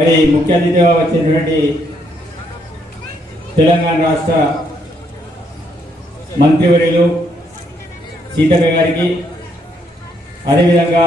మరి ముఖ్య అతిథిగా వచ్చినటువంటి తెలంగాణ రాష్ట్ర మంత్రివర్యులు సీతక్క గారికి అదేవిధంగా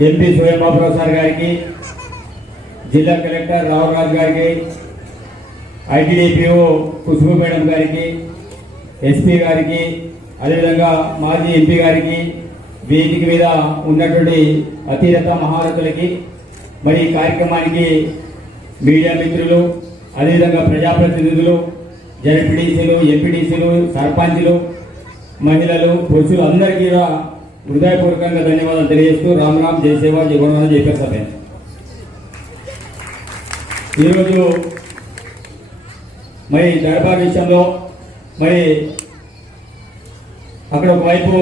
ఎంపీ సూర్యబాబురావు సార్ గారికి జిల్లా కలెక్టర్ రావురాజు గారికి ఐటీడీపీఓ కుసుమ మేడం గారికి ఎస్పీ గారికి అదేవిధంగా మాజీ ఎంపీ గారికి వేదిక మీద ఉన్నటువంటి అతిరథ మహారథులకి మరి ఈ కార్యక్రమానికి మీడియా మిత్రులు అదేవిధంగా ప్రజాప్రతినిధులు జడ్పీడీసీలు ఎంపీడీసీలు సర్పంచులు మహిళలు పురుషులు అందరికీ హృదయపూర్వకంగా ధన్యవాదాలు తెలియజేస్తూ రామ్ రామ్ జయసేవ సేవ జై సభ. ఈరోజు మరి దర్బార్ విషయంలో మరి అక్కడ ఒకవైపు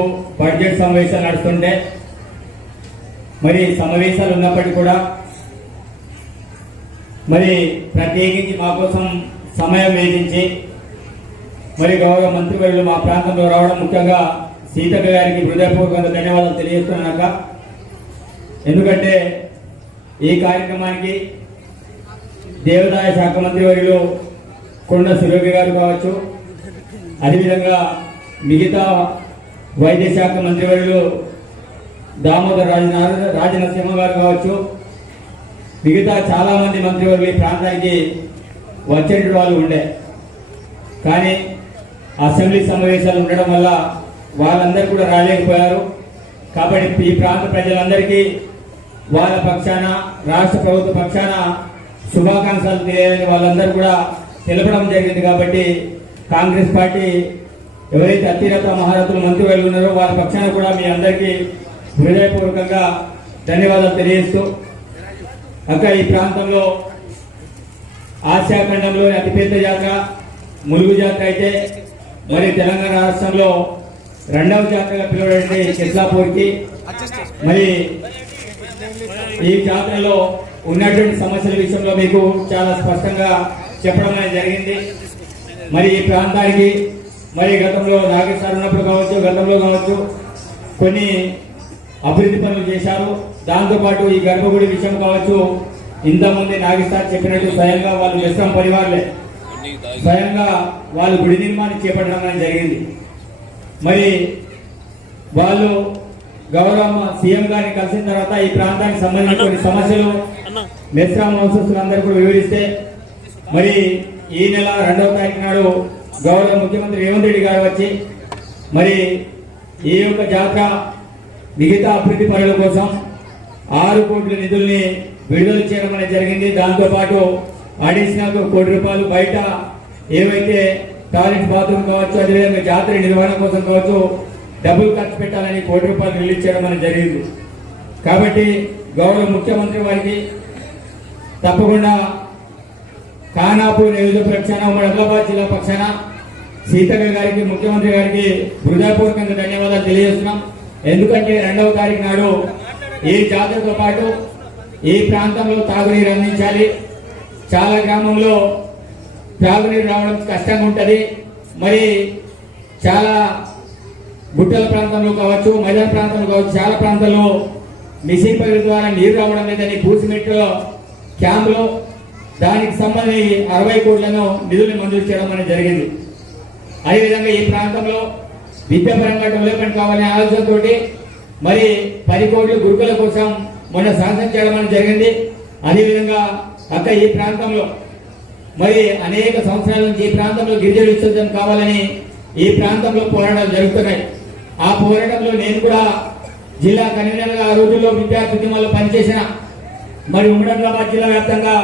బడ్జెట్ సమావేశాలు నడుస్తుంటే మరి సమావేశాలు ఉన్నప్పటికీ కూడా మరి ప్రత్యేకించి మా కోసం సమయం వేధించి మరి గౌరవ మంత్రివర్యులు మా ప్రాంతంలో రావడం ముఖ్యంగా సీతక్క గారికి హృదయపూర్వకంగా ధన్యవాదాలు తెలియజేస్తున్నాక ఎందుకంటే ఈ కార్యక్రమానికి దేవాదాయ శాఖ మంత్రివర్యులు కొండ సురేఖ గారు కావచ్చు అదేవిధంగా మిగతా వైద్య శాఖ మంత్రివర్యులు దామోదర్ రాజ రాజనరసింహ గారు కావచ్చు మిగతా చాలా మంది మంత్రివర్యులు ఈ ప్రాంతానికి వచ్చేటి వాళ్ళు ఉండే. కానీ అసెంబ్లీ సమావేశాలు ఉండడం వల్ల వాళ్ళందరూ కూడా రాలేకపోయారు. కాబట్టి ఈ ప్రాంత ప్రజలందరికీ వాళ్ళ పక్షాన రాష్ట్ర ప్రభుత్వ పక్షాన శుభాకాంక్షలు తెలియాలని వాళ్ళందరూ కూడా తెలపడం జరిగింది కాబట్టి కాంగ్రెస్ పార్టీ ఎవరైతే అతిరత మహారథులు మంత్రివర్యులు ఉన్నారో వాళ్ళ పక్షాన కూడా మీ అందరికీ హృదయపూర్వకంగా ధన్యవాదాలు తెలియజేస్తూ ఇంకా ఈ ప్రాంతంలో ఆసియాఖండంలోని అతిపెద్ద జాతర ములుగు జాతర అయితే మరి తెలంగాణ రాష్ట్రంలో రెండవ జాతరగా పిలువడండి కిస్లాపూర్కి మరి ఈ జాతరలో ఉన్నటువంటి సమస్యల విషయంలో మీకు చాలా స్పష్టంగా చెప్పడం అనేది జరిగింది. మరి ఈ ప్రాంతానికి మరి గతంలో నాగేశ్వర ఉన్నప్పుడు కావచ్చు గతంలో కావచ్చు కొన్ని అభివృద్ధి పనులు చేశారు. దాంతోపాటు ఈ గర్భగుడి విషయం కావచ్చు ఇంతమంది నాగేశ్వర చెప్పినట్టు స్వయంగా వాళ్ళు విశ్రామ పరివారులే. స్వయంగా వాళ్ళు గుడి నిర్మాణం చేపట్టడం అనేది జరిగింది. మరి వాళ్ళు గౌరవ సీఎం గారిని కలిసిన తర్వాత ఈ ప్రాంతానికి సంబంధించిన కొన్ని సమస్యలు మెస్రాం వంశస్థులందరూ కూడా వివరిస్తే మరి ఈ నెల రెండవ తారీఖు నాడు గౌరవ ముఖ్యమంత్రి రేవంత్ రెడ్డి గారు వచ్చి మరి ఈ యొక్క జాతర మిగతా అభివృద్ధి పనుల కోసం ఆరు కోట్ల నిధుల్ని విడుదల చేయడం అనేది జరిగింది. దాంతోపాటు అడిషనల్ కోటి రూపాయలు బయట ఏవైతే టాయిలెట్ బాత్రూమ్ కావచ్చు అదేవిధంగా జాతర నిర్వహణ కోసం కావచ్చు డబ్బులు ఖర్చు పెట్టాలని కోటి రూపాయలు రిలీజ్ చేయడం అనేది జరిగింది. కాబట్టి గౌరవ ముఖ్యమంత్రి వారికి తప్పకుండా ఖానాపూర్ నియోజక పక్షాన ఉమ్మడి ఆదిలాబాద్ జిల్లా పక్షాన సీతక్క గారికి ముఖ్యమంత్రి గారికి హృదయపూర్వకంగా ధన్యవాదాలు తెలియజేస్తున్నాం. ఎందుకంటే రెండవ తారీఖు నాడు ఈ జాతరతో పాటు ఈ ప్రాంతంలో తాగునీరు అందించాలి? చాలా గ్రామంలో తాగునీరు రావడం కష్టంగా ఉంటుంది. మరి చాలా గుట్టల ప్రాంతంలో కావచ్చు మైదాన ప్రాంతంలో కావచ్చు చాలా ప్రాంతాల్లో మిషన్ పైల ద్వారా నీరు రావడం లేదని పూసిమెట్లో క్యాంపులో దానికి సంబంధించి అరవై కోట్లను నిధులు మంజూరు చేయడం అనేది జరిగింది. అదేవిధంగా ఈ ప్రాంతంలో విద్యాపరంగా డెవలప్మెంట్ కావాలనే ఆలోచనతోటి మరి పది కోట్ల గురుకుల కోసం మొన్న శాంతం చేయడం జరిగింది. అదేవిధంగా అక్క ఈ ప్రాంతంలో మరి అనేక సంవత్సరాల నుంచి ఈ ప్రాంతంలో గిరిజన విసర్జన కావాలని ఈ ప్రాంతంలో పోరాటాలు జరుగుతున్నాయి. ఆ పోరాటంలో నేను కూడా జిల్లా కన్వీనర్గా ఆ రోజుల్లో విద్యార్థి ఉద్యమాల్లో పనిచేసిన మరి ఉమ్మడంగాబాద్ జిల్లా వ్యాప్తంగా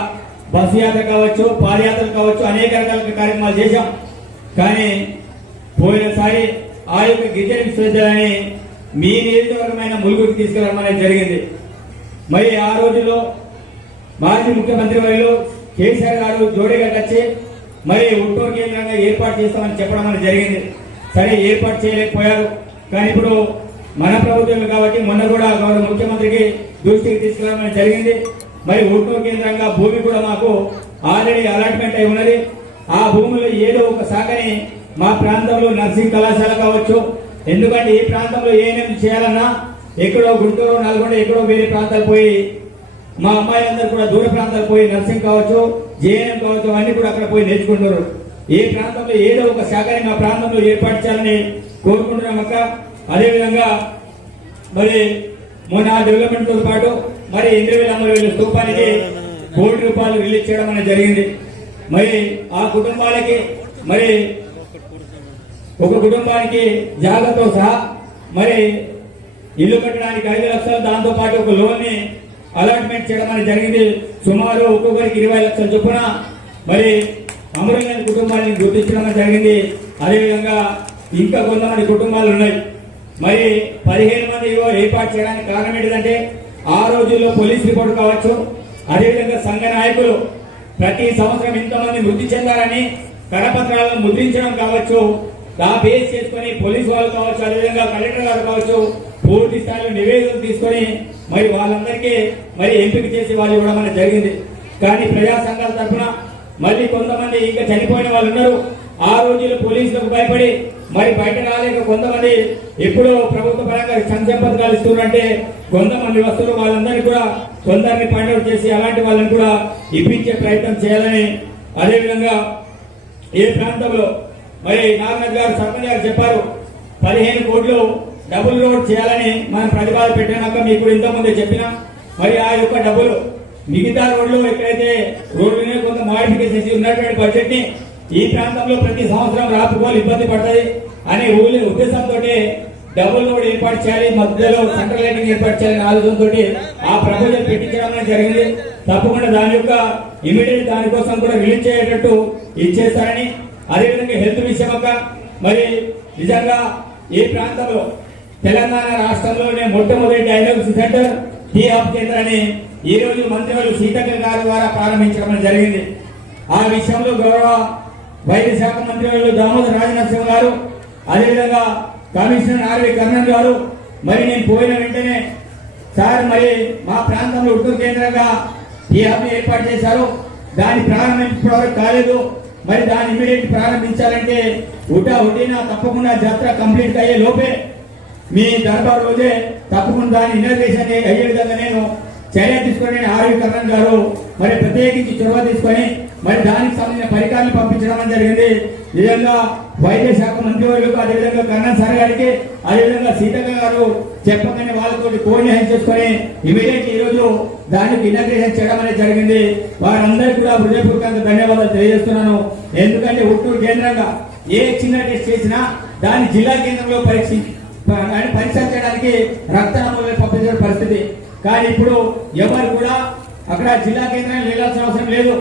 బస్సు యాత్ర కావచ్చు పాదయాత్ర కావచ్చు అనేక రకాల కార్యక్రమాలు చేశాం. కానీ పోయినసారి ఆ యొక్క గిరిజన విశ్వవిద్యాలయాన్ని మీ నియోజకవర్గమైన ములుగురికి తీసుకెళ్ళడం జరిగింది. మరి ఆ రోజుల్లో మాజీ ముఖ్యమంత్రి వర్యులు కేసీఆర్ గారు జోడీగట్టచ్చి వచ్చి మరి ఉట్టూరు కేంద్రంగా ఏర్పాటు చేస్తామని చెప్పడం అనేది జరిగింది. సరే ఏర్పాటు చేయలేకపోయారు. కానీ ఇప్పుడు మన ప్రభుత్వం కాబట్టి మొన్న కూడా గౌరవ ముఖ్యమంత్రికి దృష్టికి తీసుకురావడం జరిగింది. మరి ఉట్టూరు కేంద్రంగా భూమి కూడా మాకు ఆల్రెడీ అలాట్మెంట్ అయి ఉన్నది. ఆ భూమిలో ఏదో ఒక శాఖని మా ప్రాంతంలో నర్సింగ్ కళాశాల కావచ్చు ఎందుకంటే ఈ ప్రాంతంలో ఏఎన్ఎం చేయాలన్నా ఎక్కడో గుంటూరు నల్గొండ ఎక్కడో వేరే ప్రాంతాలు పోయి మా అమ్మాయిలందరూ కూడా దూర ప్రాంతాలు పోయి నర్సింగ్ కావచ్చు జేఎన్ఎం కావచ్చు అన్ని కూడా అక్కడ పోయి నేర్చుకుంటున్నారు. ఏ ప్రాంతంలో ఏదో ఒక శాఖని మా ప్రాంతంలో ఏర్పాటు చేయాలని కోరుకుంటున్నాం అక్క. అదేవిధంగా మరి మొన్న డెవలప్మెంట్తో పాటు మరి ఎనిమిది వేల అమ్మ వేల స్థూపానికి కోటి రూపాయలు రిలీజ్ చేయడం అనేది జరిగింది. మరి ఆ కుటుంబాలకి మరి ఒక కుటుంబానికి జాగ్రత్తతో సహా మరి ఇల్లు కట్టడానికి ఐదు లక్షలు దాంతో పాటు ఒక లోన్ని అలాట్మెంట్ చేయడం అనేది జరిగింది. సుమారు ఒక్కొక్కరికి ఇరవై లక్షల చొప్పున మరి అమరులైన కుటుంబాన్ని గుర్తించడం జరిగింది. అదేవిధంగా ఇంకా కొంతమంది కుటుంబాలు ఉన్నాయి. మరి పదిహేను మంది ఏర్పాటు చేయడానికి కారణం ఏంటంటే ఆ రోజుల్లో పోలీస్ రిపోర్ట్ కావచ్చు. అదేవిధంగా సంఘ నాయకులు ప్రతి సంవత్సరం ఇంతమంది మృతి చెందారని కరపత్రాలను ముద్రించడం కావచ్చు. బేస్ చేసుకొని పోలీస్ వాళ్ళు కావచ్చు అదేవిధంగా కలెక్టర్ గారు కావచ్చు పూర్తి స్థాయిలో నివేదికలు తీసుకొని మరి వాళ్ళందరికీ మరి ఎంపిక చేసి వాళ్ళు ఇవ్వడం అనేది జరిగింది. కానీ ప్రజా సంఘాల తరఫున మళ్ళీ కొంతమంది ఇంకా చనిపోయిన వాళ్ళు ఉన్నారు. ఆ రోజులు పోలీసులకు భయపడి మరి బయట రాలేక కొంతమంది ఎప్పుడో ప్రభుత్వ పరంగా సంక్షేమ పథకాలు ఇస్తున్నారంటే కొంతమంది వస్తువులు వాళ్ళందరినీ కూడా కొందరిని పాయింట్అవుట్ చేసి అలాంటి వాళ్ళని కూడా ఇప్పించే ప్రయత్నం చేయాలని అదేవిధంగా ఏ ప్రాంతంలో మరి నాగనాథ్ గారు సర్పంచ్ గారు చెప్పారు పదిహేను కోట్లు డబుల్ రోడ్ చేయాలని మనం ప్రతిపాదన పెట్టినాక మీకు ఇంతకుముందే చెప్పినా. మరి ఆ యొక్క డబ్బులు మిగతా రోడ్లు ఎక్కడైతే రోడ్లు కొంత మాడిఫికేషన్ ఉన్నటువంటి బడ్జెట్ని ఈ ప్రాంతంలో ప్రతి సంవత్సరం రాకపోలు ఇబ్బంది పడుతుంది అనే ఊళ్ళ ఉద్దేశంతో డబుల్ రోడ్ ఏర్పాటు చేయాలి మధ్యలో సెంట్రల్ లైటింగ్ ఏర్పాటు చేయాలని ఆలోచనతో ఆ ప్రపోజల్ పెట్టించడం అనేది జరిగింది. తప్పకుండా దాని యొక్క ఇమీడియట్ దానికోసం కూడా రిలీజ్ చేసేటట్టు ఇచ్చేస్తారని అదేవిధంగా హెల్త్ విషయమక్క మరి నిజంగా ఏ ప్రాంతంలో? తెలంగాణ రాష్ట్రంలోనే మొట్టమొదటి డయాగ్నోసిస్ సెంటర్ టీ ఆఫ్ కేంద్రాన్ని ఈ రోజు మంత్రివర్యులు సీతక్క గారి ద్వారా ప్రారంభించడం జరిగింది. ఆ విషయంలో గౌరవ వైద్య శాఖ మంత్రివర్యులు దామోదర్ రాజనరసింహ గారు అదేవిధంగా కమిషనర్ ఆర్వి కర్ణన్ గారు మరి నేను పోయిన వెంటనే సార్ మరి మా ప్రాంతంలో ఉత్తర కేంద్రంగా ఈ హబ్ ఏర్పాటు చేశారు. దాని ప్రారంభించడం కాలేదు. మరి దాన్ని ఇమీడియట్ ప్రారంభించాలంటే ఉటా ఉటీనా తప్పకుండా జాతర కంప్లీట్ అయ్యే లోపే మీ దర్బార్ రోజే తప్పకుండా దాని ఇన్నోవేషన్ అయ్యే విధంగా నేను చర్య తీసుకొని ఆర్వి కరణ్ గారు. మరి ప్రత్యేకించి చొరవ తీసుకొని మరి దానికి సంబంధించిన పరికరాలను పంపించడం జరిగింది. నిజంగా వైద్య శాఖ మంత్రివర్యులకు అదేవిధంగా కరణ్ సార్ గారికి అదేవిధంగా సీతక్క గారు చెప్పగానే వాళ్ళతో కోఆర్డినేషన్ చేసుకొని ఇమీడియట్ ఈ రోజు దానికి ఇనాగ్రేషన్ చేయడం అనేది జరిగింది. వారందరికీ కూడా హృదయపూర్వకంగా ధన్యవాదాలు తెలియజేస్తున్నాను. ఎందుకంటే ఉట్టూరు కేంద్రంగా ఏ చిన్న టెస్ట్ చేసినా దాన్ని జిల్లా కేంద్రంలో పరీక్ష పరీక్ష చేయడానికి రక్త నమూనాలు పంపించిన పరిస్థితి. కానీ ఇప్పుడు ఎవరు కూడా అక్కడ జిల్లా కేంద్రానికి వెళ్ళాల్సిన అవసరం లేదు.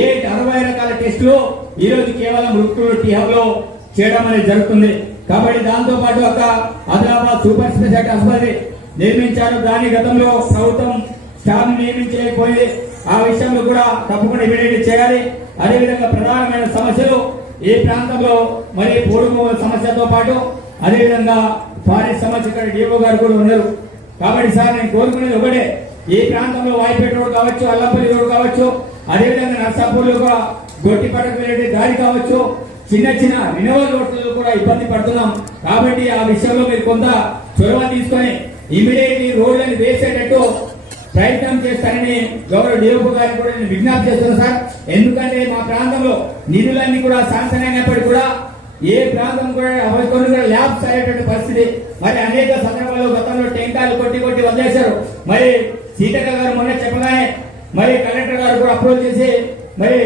ఏ అరవై రకాల టెస్టులు ఈ రోజు కేవలం మృతులు టీహబ్ చేయడం అనేది జరుగుతుంది. కాబట్టి దాంతో పాటు ఒక ఆదిలాబాద్ సూపర్ స్పెషాలిటీ ఆసుపత్రి నిర్మించారు. దాని గతంలో ప్రభుత్వం స్టాఫ్ నియమించలేకపోయింది. ఆ విషయంలో కూడా తప్పకుండా ఇమీడియట్ చేయాలి. అదేవిధంగా ప్రధానమైన సమస్యలు ఈ ప్రాంతంలో మరి పొడుగు సమస్యతో పాటు అదేవిధంగా ఫారెస్ట్ సమస్య ఇక్కడ డిఓ గారు కూడా ఉన్నారు. కాబట్టి సార్ నేను కోరుకునేది ఒకటే. ఈ ప్రాంతంలో వాయిపేట రోడ్ కావచ్చు అల్లంపల్లి రోడ్ కావచ్చు అదేవిధంగా నర్సాపూర్లో కూడా గొట్టిపడకు వెళ్ళే దారి కావచ్చు. చిన్న చిన్న రినోవల్ రోడ్లలో కూడా ఇబ్బంది పడుతున్నాం. కాబట్టి ఆ విషయంలో మీరు కొంత చొరవ తీసుకొని ఇమీడియట్ రోడ్లను వేసేటట్టు ప్రయత్నం చేస్తారని గౌరవ డిఓపు గారికి కూడా నేను విజ్ఞప్తి చేస్తున్నాను సార్. ఎందుకంటే మా ప్రాంతంలో నిధులన్నీ కూడా శాంక్షన్ అయినప్పటికీ కూడా ఏ ప్రాంతం కూడా అవి కొన్ని కూడా ల్యాబ్స్ అయ్యేటువంటి పరిస్థితి. మరి అనేక సందర్భాల్లో గతంలో టెంకాయలు కొట్టి కొట్టి వదిలేశారు. మరి సీతక్క గారు మొన్న చెప్పగానే మరి కలెక్టర్ గారు కూడా అప్రోచ్ చేసి మరి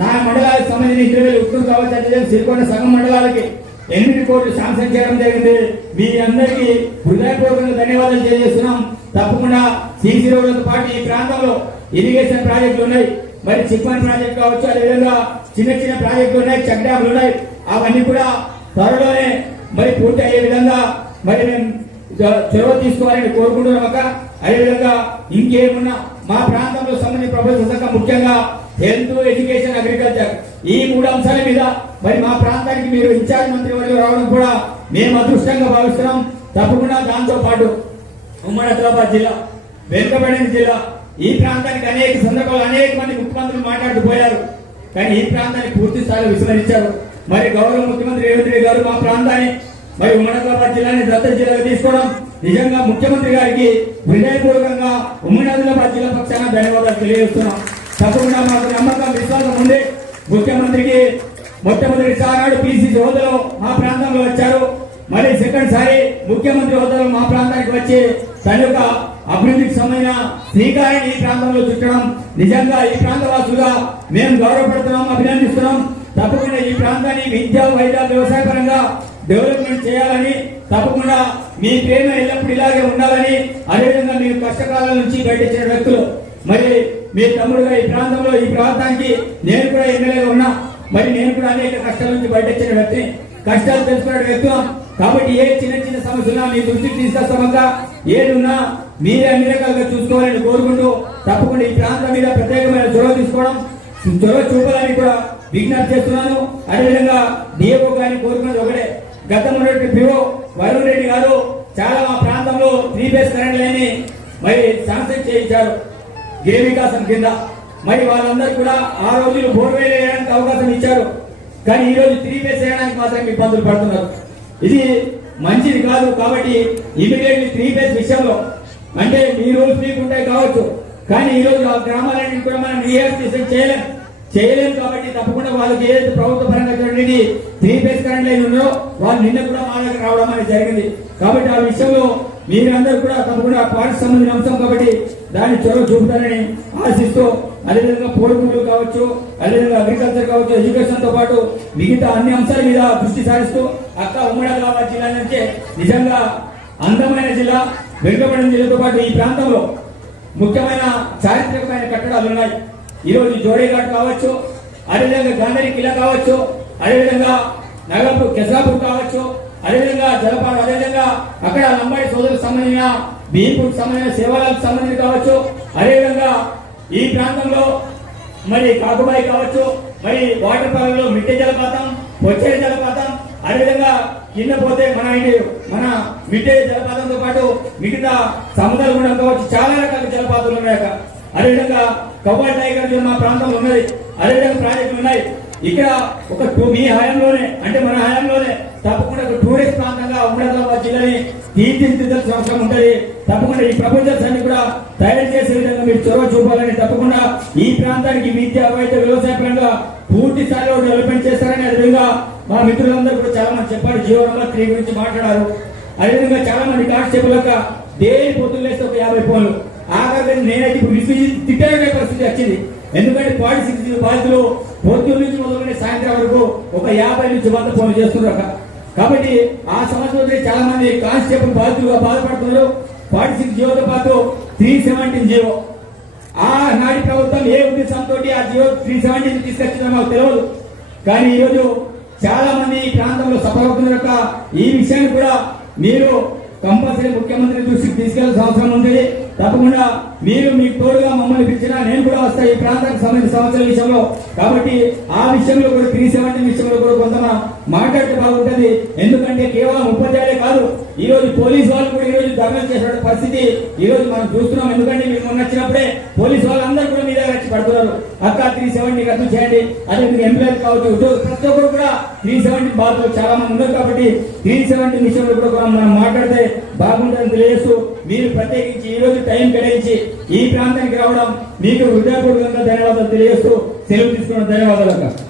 నా మండలాలకు సంబంధించిన ఇరవై వేలు ఉత్తూరు కావచ్చు అదే సిరికొండ సగం మండలాలకి ఎనిమిది కోట్లు శాంక్షన్ చేయడం జరిగింది. మీ అందరికీ హృదయపూర్వకంగా ధన్యవాదాలు తెలియజేస్తున్నాం. తప్పకుండా సీసీ రోడ్లతో పాటు ఈ ప్రాంతంలో ఇరిగేషన్ ప్రాజెక్టులు ఉన్నాయి. మరి చిప్పన్ ప్రాజెక్ట్ కావచ్చు అదేవిధంగా చిన్న చిన్న ప్రాజెక్టులు ఉన్నాయి చెక్ డ్యాములు ఉన్నాయి. అవన్నీ కూడా త్వరలోనే మరి పూర్తి అయ్యే విధంగా మరి మేము చొరవ తీసుకోవాలని కోరుకుంటున్నాం అక్క. అదేవిధంగా ఇంకేమున్నా మా ప్రాంతంలో సంబంధించిన ప్రభుత్వ శాఖ ముఖ్యంగా హెల్త్ ఎడ్యుకేషన్ అగ్రికల్చర్. ఈ మూడు అంశాల మీద మరి మా ప్రాంతానికి మీరు ఇన్ఛార్జ్ మంత్రి వర్గం రావడం కూడా మేము అదృష్టంగా భావిస్తున్నాం. తప్పకుండా దాంతో పాటు ఉమ్మడి ఆదిలాబాద్ జిల్లా వెనుకబడిన జిల్లా ఈ ప్రాంతానికి అనేక సందర్భాలు అనేక మంది ముఖ్యమంత్రులు మాట్లాడుతూ పోయారు. కానీ ఈ ప్రాంతాన్ని పూర్తి స్థాయిలో విస్మరించారు. మరి గౌరవ ముఖ్యమంత్రి రేవంత్ రెడ్డి గారు మా ప్రాంతాన్ని మరి ఉమ్మడాబాద్ జిల్లాని దత్త జిల్లాగా తీసుకోవడం నిజంగా ముఖ్యమంత్రి గారికి హృదయపూర్వకంగా ఉమ్మడి ఆదిలాబాద్ ధన్యవాదాలు తెలియజేస్తున్నాం. తప్పకుండా మాకు నమ్మకం విశ్వాసం ఉంది ముఖ్యమంత్రికి మొట్టమొదటి సారాడు పిసిసి హోదాలో మా ప్రాంతంలో వచ్చారు. మరి సెకండ్ సారి ముఖ్యమంత్రి హోదాలో మా ప్రాంతానికి వచ్చి తన యొక్క అభివృద్ధికి సంబంధించిన శ్రీకారాన్ని ఈ ప్రాంతంలో చుట్టడం. నిజంగా ఈ ప్రాంత వాసులుగా మేము గౌరవపడుతున్నాం అభినందిస్తున్నాం. తప్పకుండా ఈ ప్రాంతాన్ని విద్య వైద్య వ్యవసాయ పరంగా డెవలప్మెంట్ చేయాలని తప్పకుండా మీ ప్రేమ ఎల్లప్పుడూ ఇలాగే ఉండాలని అదేవిధంగా మీరు కష్టకాలం నుంచి బయట వ్యక్తులు. మరి మీ తమ్ముడుగా ఈ ప్రాంతంలో ఈ ప్రాంతానికి నేను కూడా ఎమ్మెల్యేగా ఉన్నా. మరి నేను కూడా అనేక కష్టాల నుంచి బయటొచ్చిన వ్యక్తి. కష్టాలు తెలుసుకునే వ్యక్తులం. కాబట్టి ఏ చిన్న చిన్న సమస్యలున్నా మీ దృష్టికి తీసుకొస్తామంగా. ఏదున్నా మీరే అన్ని రకాలుగా చూసుకోవాలని కోరుకుంటూ తప్పకుండా ఈ ప్రాంతం మీద ప్రత్యేకమైన చొరవ తీసుకోవడం చొరవ చూపాలని కూడా విజ్ఞప్తి చేస్తున్నాను. అదేవిధంగా డిఎఫ్ఓ గారిని కోరుకున్నది ఒకటే. గతంలో పిఓ వరుణ్ రెడ్డి గారు చాలా మా ప్రాంతంలో త్రీ బేస్ కరెంట్ లేని మరి శాంక్షన్ చేయించారు. గిరి వికాసం కింద? మరి వాళ్ళందరూ కూడా ఆ రోజులు బోర్వెల్ వేయడానికి అవకాశం ఇచ్చారు. కానీ ఈ రోజు త్రీ ఫేస్ వేయడానికి మాత్రం ఇబ్బందులు పడుతున్నారు. ఇది మంచిది కాదు కాబట్టి ఇమీడియట్లీ త్రీ బేస్ విషయంలో అంటే మీ రూల్స్ మీకు ఉంటాయి కావచ్చు కానీ ఈ రోజు ఆ గ్రామాలన్నింటినీ కూడా మనం రీహాబిలిటేషన్ చేయలేం. చేయలేం కాబట్టి తప్పకుండా వాళ్ళకి ఏదైతే ప్రభుత్వ పరంగా త్రీ బేస్ కరెంట్ లైన్ ఉందో వాళ్ళు నిన్న కూడా మా దగ్గర రావడం అనేది జరిగింది. కాబట్టి ఆ విషయంలో మీరందరూ కూడా తప్పకుండా పార్టీ సంబంధించిన అంశం కాబట్టి దాన్ని చొరవ చూపుతారని ఆశిస్తూ అదేవిధంగా పోడుగులు కావచ్చు అదేవిధంగా అగ్రికల్చర్ కావచ్చు ఎడ్యుకేషన్తో పాటు మిగతా అన్ని అంశాల మీద దృష్టి సారిస్తూ అక్క ఉమ్మడి జిల్లా నుంచి నిజంగా అందమైన జిల్లా వెనుకబడిన జిల్లాతో పాటు ఈ ప్రాంతంలో ముఖ్యమైన చారిత్రకమైన కట్టడాలు ఉన్నాయి. ఈరోజు జోడేఘాట్ కావచ్చు అదేవిధంగా గాంధీ కిలా కావచ్చు అదేవిధంగా నగర్పూర్ కెసాపూర్ కావచ్చు అదేవిధంగా జలపాతం అదేవిధంగా అక్కడ లంబాడి సోదరులకు సంబంధించిన భీంపూర్ సంబంధించిన సేవలకు సంబంధించి కావచ్చు. అదేవిధంగా ఈ ప్రాంతంలో మరి కాకుబాయి కావచ్చు మరి వాటర్ పాలలో మిట్టె జలపాతం పొచ్చేరి జలపాతం అదేవిధంగా కింద పోతే మన ఇది మన మిట్టె జలపాతంతో పాటు మిగతా సముద్రాలు కూడా కావచ్చు చాలా రకాల జలపాతాలు ఉన్నాయి అక్కడ. అదేవిధంగా కవ్వా టైగర్ మా ప్రాంతంలో ఉన్నది. అదేవిధంగా ప్రాజెక్టులు ఉన్నాయి. ఇక్కడ ఒక టూ- మీ హయాంలోనే అంటే మన హయాంలోనే తప్పకుండా ఒక టూరిస్ట్ ప్రాంతంగా ఉమ్మడాబాద్ జిల్లాని తీర్చిదిద్దాల్సిన అవసరం ఉంటుంది. తప్పకుండా ఈ ప్రపంచాన్ని కూడా తయారు చేసే విధంగా మీరు చొరవ చూపాలని తప్పకుండా ఈ ప్రాంతానికి విద్య వైద్య వ్యవసాయ పరంగా పూర్తి స్థాయిలో డెవలప్మెంట్ చేస్తారని అదేవిధంగా మా మిత్రులందరూ కూడా చాలా మంది చెప్పారు. జియో నెంబర్ త్రీ గురించి మాట్లాడారు. అదేవిధంగా చాలా మంది కానిస్టేబుల్ యొక్క దేని పొద్దున్న లేస్తే ఒక యాభై ఫోన్లు. ఆఖరి నేనైతే ఇప్పుడు విసిగి తిట్టే పరిస్థితి వచ్చింది. ఎందుకంటే పాడి సిక్స్ బాధితులు పొద్దున్న నుంచి మొదలుకొని సాయంత్రం వరకు ఒక యాభై నుంచి వంద ఫోన్లు చేస్తున్నారు కాబట్టి ఆ సంవత్సరం చాలా మంది కానిస్టేబుల్ బాధితులుగా బాధపడుతున్నారు. ఫార్టీ సిక్స్ జీవోతో పాటు త్రీ సెవెంటీన్ జీవో. ఆ నాటి ప్రభుత్వం ఏ ఉద్దేశంతో ఆ జియో త్రీ సెవెంటీన్ తీసుకొచ్చిందో మాకు తెలియదు కానీ ఈరోజు చాలా మంది ఈ ప్రాంతంలో సఫలవుతున్న యొక్క ఈ విషయాన్ని కూడా మీరు కంపల్సరీ ముఖ్యమంత్రి దృష్టికి తీసుకెళ్ళాల్సిన అవసరం ఉంది. తప్పకుండా మీరు మీకు తోడుగా మమ్మల్ని పిలిచినా నేను కూడా వస్తా ఈ ప్రాంతానికి సంబంధించిన సమస్యల విషయంలో కాబట్టి ఆ విషయంలో కూడా త్రీ సెవెంటీ విషయంలో కూడా కొంత మనం మాట్లాడితే బాగుంటుంది. ఎందుకంటే కేవలం ఉపాధ్యాయులే కాదు ఈ రోజు పోలీసు వాళ్ళు కూడా ఈ రోజు ధర్నా చేసిన పరిస్థితి ఈ రోజు మనం చూస్తున్నాం. ఎందుకంటే మీరు మొన్న వచ్చినప్పుడే పోలీసు వాళ్ళందరూ కూడా మీ దగ్గర వచ్చి పడుతున్నారు అక్క త్రీ సెవెంటీ రద్దు చేయండి. అదే మీరు ఎంప్లాయీ కావచ్చు. ఉద్యోగ ప్రతి ఒక్కరు కూడా త్రీ సెవెంటీ బాధలు చాలా మంది ఉన్నారు కాబట్టి త్రీ సెవెంటీ విషయంలో కూడా మనం మనం మాట్లాడితే బాగుంటుందని తెలియజేస్తూ మీరు ప్రత్యేకించి ఈ రోజు టైం కేటాయించి ఈ ప్రాంతానికి రావడం మీకు హృదయపూర్వకంగా ధన్యవాదాలు తెలియజేస్తూ సెలవు తీసుకున్న ధన్యవాదాలు అక్క